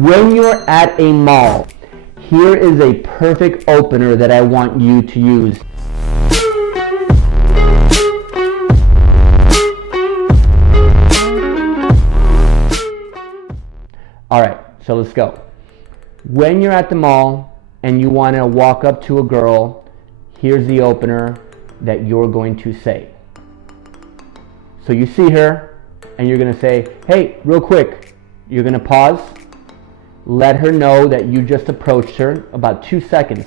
When you're at a mall, here is a perfect opener that I want you to use. All right, so let's go. When you're at the mall and you want to walk up to a girl, here's the opener that you're going to say. So you see her and you're going to say, hey, real quick. You're going to pause, let her know that you just approached her, about 2 seconds,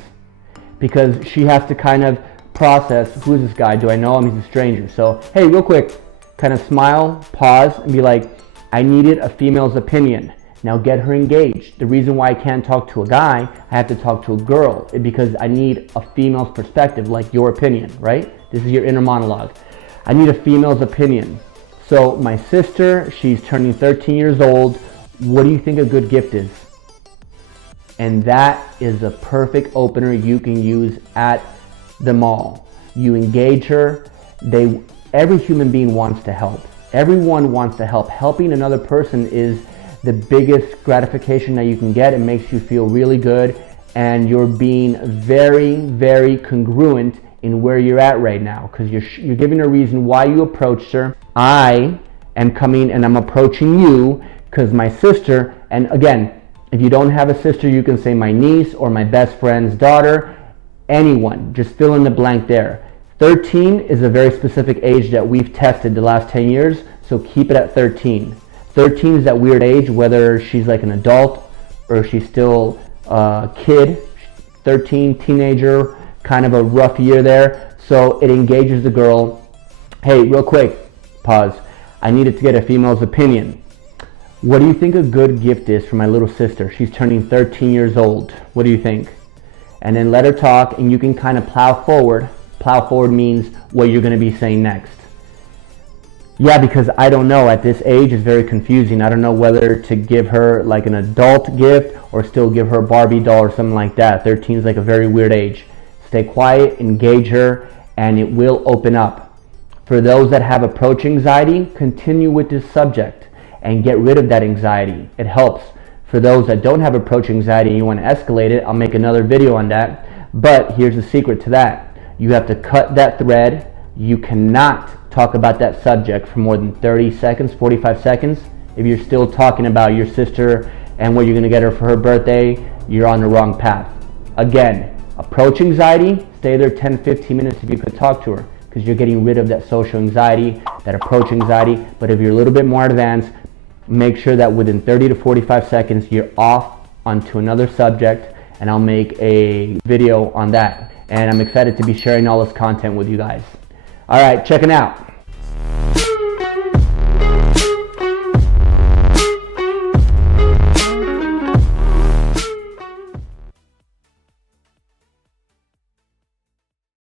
because she has to kind of process, who is this guy? Do I know him? He's a stranger. So, hey, real quick, kind of smile, pause, and be like, I needed a female's opinion. Now get her engaged. The reason why I can't talk to a guy, I have to talk to a girl, is because I need a female's perspective, like your opinion, right? This is your inner monologue. I need a female's opinion. So my sister, she's turning 13 years old. What do you think a good gift is? And that is a perfect opener you can use at the mall. You engage her. Every human being wants to help. Everyone wants to help. Helping another person is the biggest gratification that you can get. It makes you feel really good, and you're being very, very congruent in where you're at right now, because you're giving a reason why you approached her. I am coming and I'm approaching you because my sister, and again, if you don't have a sister, you can say my niece or my best friend's daughter, anyone, just fill in the blank there. 13 is a very specific age that we've tested the last 10 years, so keep it at 13. 13 is that weird age, whether she's like an adult or she's still a kid. 13, teenager, kind of a rough year there. So it engages the girl. Hey, real quick, pause. I needed to get a female's opinion. What do you think a good gift is for my little sister? She's turning 13 years old. What do you think? And then let her talk, and you can kind of plow forward. Plow forward means what you're going to be saying next. Yeah, because I don't know. At this age, it's very confusing. I don't know whether to give her like an adult gift or still give her a Barbie doll or something like that. 13 is like a very weird age. Stay quiet, engage her, and it will open up. For those that have approach anxiety, continue with this subject and get rid of that anxiety. It helps. For those that don't have approach anxiety and you want to escalate it, I'll make another video on that. But here's the secret to that. You have to cut that thread. You cannot talk about that subject for more than 30 seconds, 45 seconds. If you're still talking about your sister and what you're going to get her for her birthday, you're on the wrong path. Again, approach anxiety, stay there 10, 15 minutes if you could talk to her, because you're getting rid of that social anxiety, that approach anxiety. But if you're a little bit more advanced, make sure that within 30 to 45 seconds, you're off onto another subject, and I'll make a video on that. And I'm excited to be sharing all this content with you guys. All right, checking out.